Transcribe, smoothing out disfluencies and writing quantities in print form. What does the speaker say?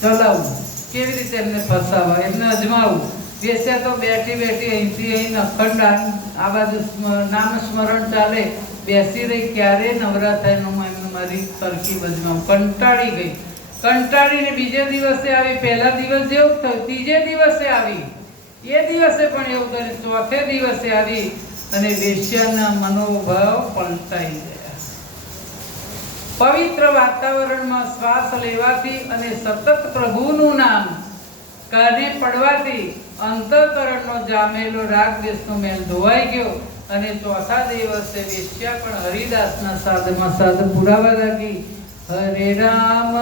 ચલાવવું, કેવી રીતે એમને ફસાવવા, એમને અજમાવવું. વેશ્યા તો બેઠી બેઠી અહીંથી અહીં અખંડ આ બાજુ નામ સ્મરણ ચાલે, બેસી રહી, ક્યારે નવરા થાય એનું એમને મારી તરકીબ અજમાવું. કંટાળીને બીજે દિવસે આવી. પહેલા દિવસ જેવું થયું, ત્રીજે દિવસે આવી, એ દિવસે પણ એવું કર્યું, ચોથે દિવસે આવી અને વેશ્યાના મનોભાવ પલટાઈ ગયા. પવિત્ર વાતાવરણમાં શ્વાસ લેવાથી અને સતત પ્રભુનું નામ કાને પડવાથી અંતઃકરણનો જામેલો રાગ દેશનો મેલ ધોવાઈ ગયો અને ચોથા દિવસે વેશ્યા પણ હરિદાસના સાધમાં સાધ પુરાવા લાગી. હરે રામ